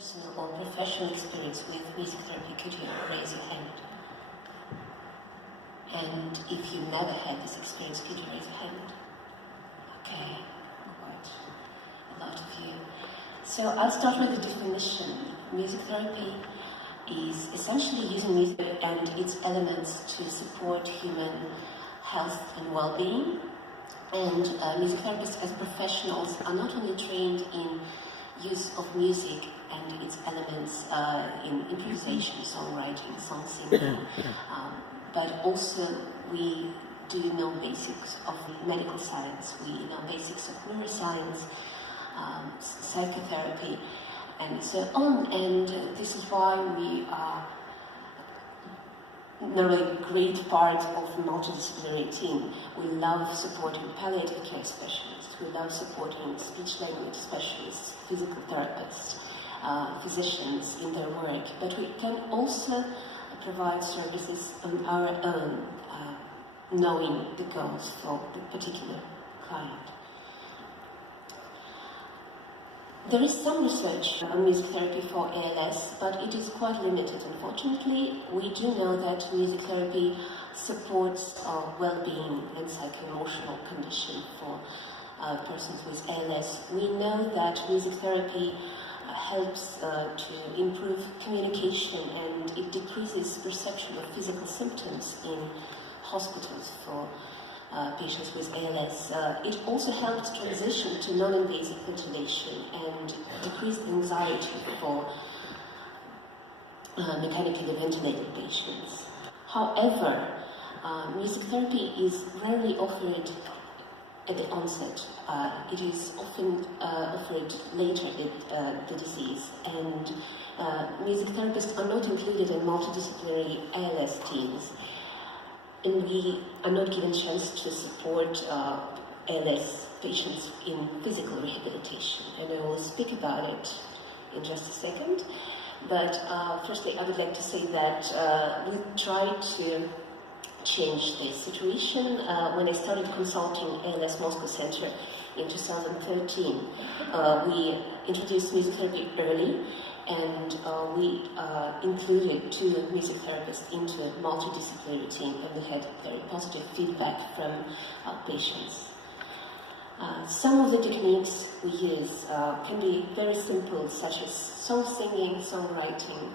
personal or professional experience with music therapy, could you raise your hand? And if you never had this experience, could you raise your hand? Okay, quite a lot of you. So I'll start with the definition. Music therapy is essentially using music and its elements to support human health and well-being. And music therapists as professionals are not only trained in use of music and its elements in improvisation, songwriting, song singing, but also we do know basics of medical science, we know basics of neuroscience, psychotherapy, and so on. And this is why we are not a great part of the multidisciplinary team. We love supporting palliative care specialists, we love supporting speech-language specialists, physical therapists, physicians in their work, but we can also provide services on our own, knowing the goals for the particular client. There is some research on music therapy for ALS, but it is quite limited, unfortunately. We do know that music therapy supports well-being and psycho-emotional condition for persons with ALS. We know that music therapy helps to improve communication, and it decreases perception of physical symptoms in hospitals for patients with ALS. It also helps transition to non-invasive ventilation and decrease anxiety for mechanically ventilated patients. However, music therapy is rarely offered at the onset. It is often offered later in the disease, and music therapists are not included in multidisciplinary ALS teams. And we are not given a chance to support ALS patients in physical rehabilitation. And I will speak about it in just a second. But firstly, I would like to say that we tried to change this situation. When I started consulting ALS Moscow Center in 2013, we introduced music therapy early, and we included 2 music therapists into a multidisciplinary team, and we had very positive feedback from our patients. Some of the techniques we use can be very simple, such as song singing, songwriting,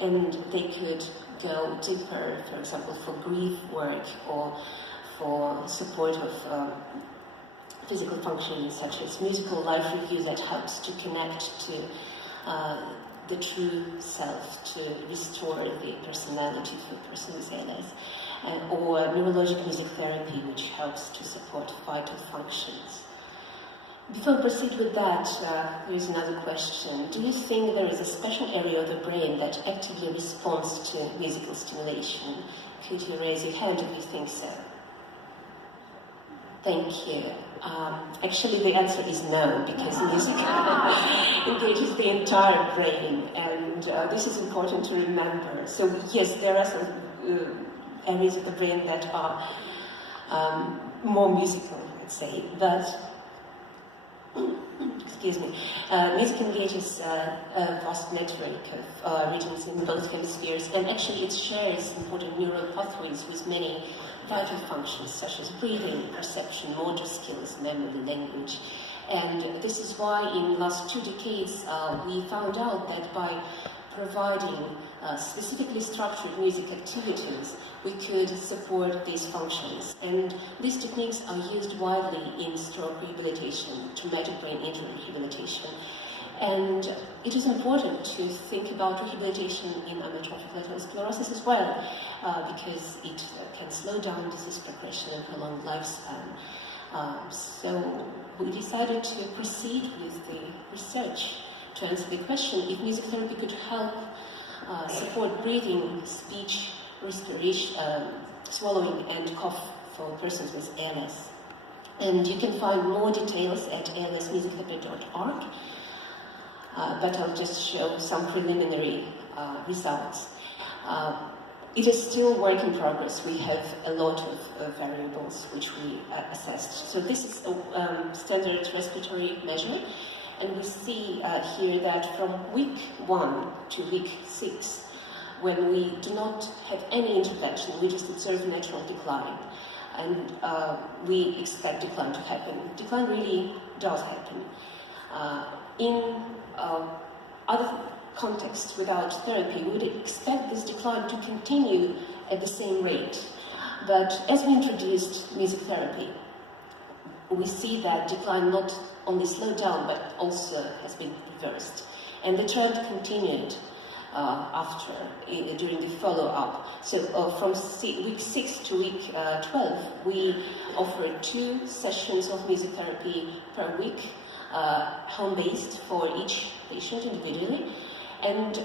and they could go deeper, for example, for grief work or for support of physical functions, such as musical life review that helps to connect to the true self, to restore the personality for a person with ALS, or neurologic music therapy, which helps to support vital functions. Before I proceed with that, there is another question. Do you think there is a special area of the brain that actively responds to musical stimulation? Could you raise your hand if you think so? Thank you. Actually, the answer is no, because music engages the entire brain, and this is important to remember. So yes, there are some areas of the brain that are more musical, let's say, but excuse me, music engages a vast network of regions in both hemispheres, and actually it shares important neural pathways with many vital functions such as breathing, perception, motor skills, memory, language. And this is why in the last 2 decades we found out that by providing specifically structured music activities, we could support these functions. And these techniques are used widely in stroke rehabilitation, traumatic brain injury rehabilitation. And it is important to think about rehabilitation in amyotrophic lateral sclerosis as well, because it can slow down disease progression and prolong lifespan. So we decided to proceed with the research to answer the question if music therapy could help support breathing, speech, respiration, swallowing, and cough for persons with ALS. And you can find more details at alsmusictherapy.org. But I'll just show some preliminary results. It is still work in progress. We have a lot of variables which we assessed. So this is a standard respiratory measure, And we see here that from week 1 to week 6, when we do not have any intervention, we just observe natural decline. And we expect decline to happen. Decline really does happen. In other contexts without therapy, we would expect this decline to continue at the same rate. But as we introduced music therapy, we see that decline not only slowed down, but also has been reversed. And the trend continued during the follow-up. So from week 6 to week 12, we offered 2 sessions of music therapy per week, home-based for each patient individually. And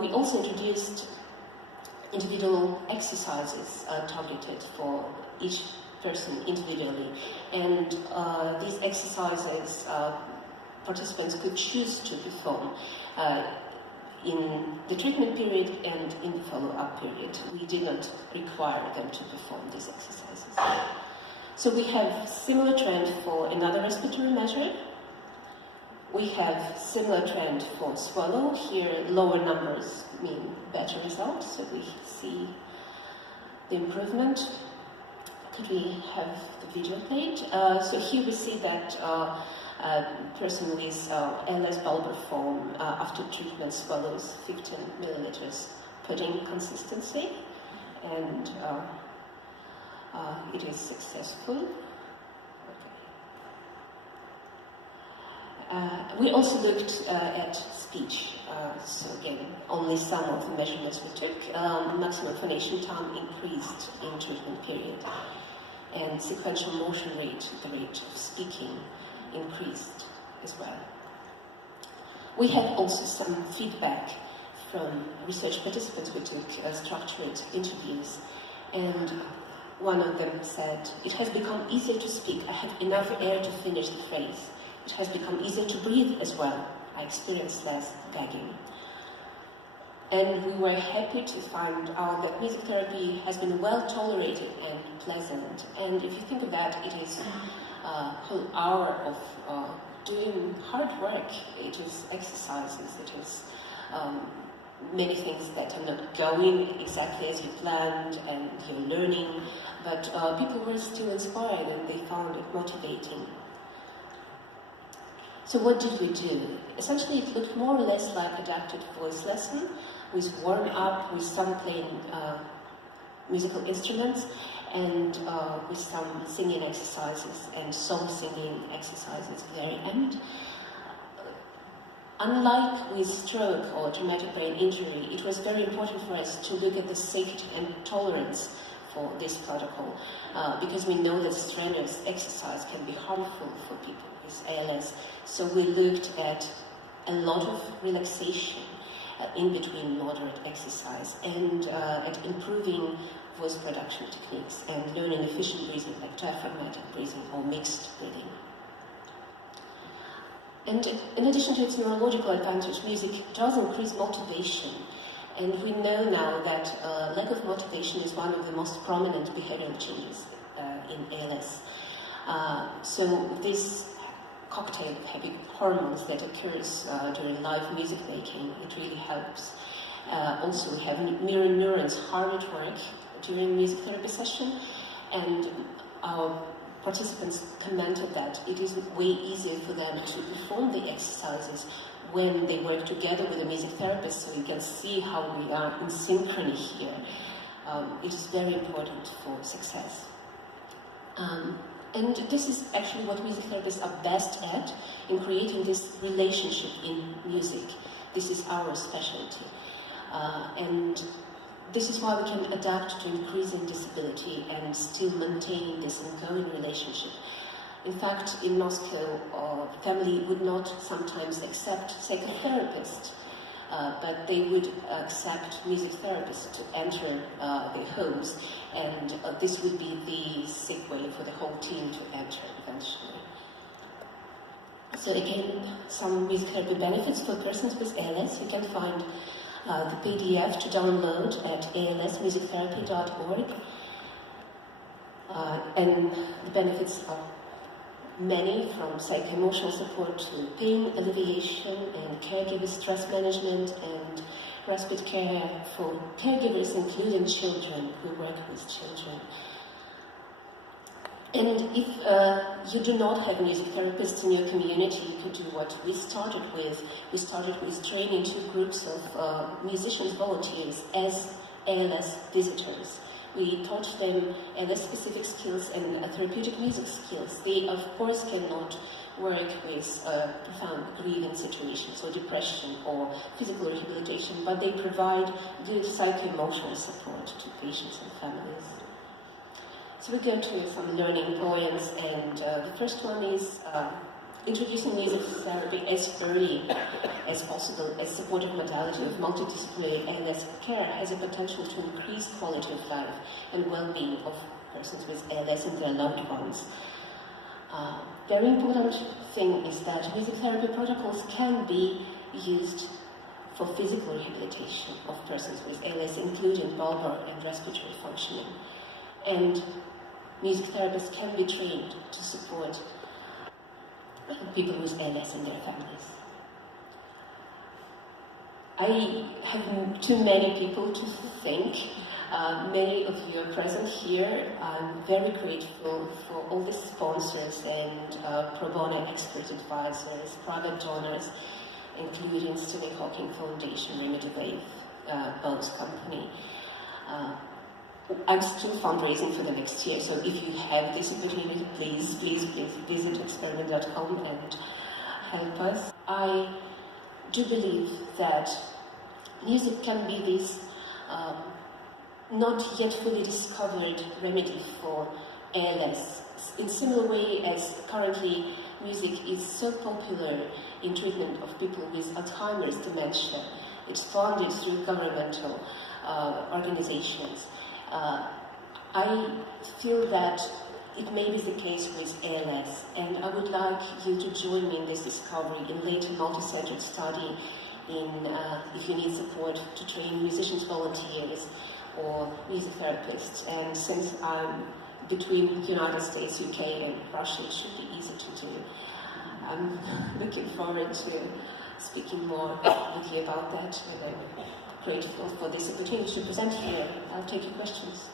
we also introduced individual exercises targeted for each person individually. And these exercises participants could choose to perform in the treatment period and in the follow-up period. We did not require them to perform these exercises. So we have similar trend for another respiratory measure. We have similar trend for swallow. Here, lower numbers mean better results, so we see the improvement. Could we have the video played? So here we see that a person with ALS Bulbar form after treatment swallows 15 milliliters pudding consistency, and it is successful. We also looked at speech, so again, only some of the measurements we took. Maximum phonation time increased in treatment period, and sequential motion rate, the rate of speaking, increased as well. We had also some feedback from research participants. We took structured interviews, and one of them said, "It has become easier to speak. I have enough air to finish the phrase. It has become easier to breathe as well. I experience less gagging." And we were happy to find out that music therapy has been well tolerated and pleasant. And if you think of that, it is a whole hour of doing hard work. It is exercises, it is many things that are not going exactly as you planned, and you're learning, but people were still inspired and they found it motivating. So what did we do? Essentially, it looked more or less like adapted voice lesson, with warm-up, with some playing musical instruments, and with some singing exercises and song-singing exercises at the very end. Unlike with stroke or traumatic brain injury, it was very important for us to look at the safety and tolerance for this protocol, because we know that strenuous exercise can be harmful for people with ALS. So we looked at a lot of relaxation in between moderate exercise, and at improving voice production techniques and learning efficient breathing like diaphragmatic breathing or mixed breathing. And in addition to its neurological advantage, music does increase motivation. And we know now that lack of motivation is one of the most prominent behavioral changes in ALS. So this cocktail of happy hormones that occurs during live music making, it really helps. Also, we have mirror neurons hard at work during music therapy session, and our participants commented that it is way easier for them to perform the exercises when they work together with a music therapist, so you can see how we are in synchrony here. It is very important for success. And this is actually what music therapists are best at, in creating this relationship in music. This is our specialty. And this is why we can adapt to increasing disability and still maintain this ongoing relationship. In fact, in Moscow, family would not sometimes accept psychotherapists, but they would accept music therapists to enter their homes, and this would be the segue for the whole team to enter eventually. So again, some music therapy benefits for persons with ALS. You can find the PDF to download at alsmusictherapy.org, and the benefits are many, from psycho-emotional support to pain alleviation and caregiver stress management and respite care for caregivers, including children who work with children. And if you do not have music therapists in your community, you could do what we started with. We started with training 2 groups of musicians, volunteers, as ALS visitors. We taught them ALS-specific skills and therapeutic music skills. They, of course, cannot work with profound grieving situations or depression or physical rehabilitation, but they provide good psycho-emotional support to patients and families. So we go to some learning points, and the first one is introducing music therapy as early as possible as supportive modality of multidisciplinary ALS care has a potential to increase quality of life and well-being of persons with ALS and their loved ones. Very important thing is that music therapy protocols can be used for physical rehabilitation of persons with ALS, including bulbar and respiratory functioning. And music therapists can be trained to support people with ALS and their families. I have too many people to thank. Many of you are present here. I'm very grateful for all the sponsors and pro bono expert advisors, private donors, including Stephen Hawking Foundation, Remedy Wave, Bose Company. I'm still fundraising for the next year, so if you have this opportunity, please visit experiment.com and help us. I do believe that music can be this not yet fully discovered remedy for ALS. In similar way as currently music is so popular in treatment of people with Alzheimer's dementia. It's funded through governmental organizations. I feel that it may be the case with ALS, and I would like you to join me in this discovery in later multi-centered study if you need support to train musicians, volunteers, or music therapists. And since I'm between United States, UK, and Russia, it should be easy to do. I'm looking forward to speaking more with you about that, and I'm grateful for this opportunity to present here. I'll take your questions.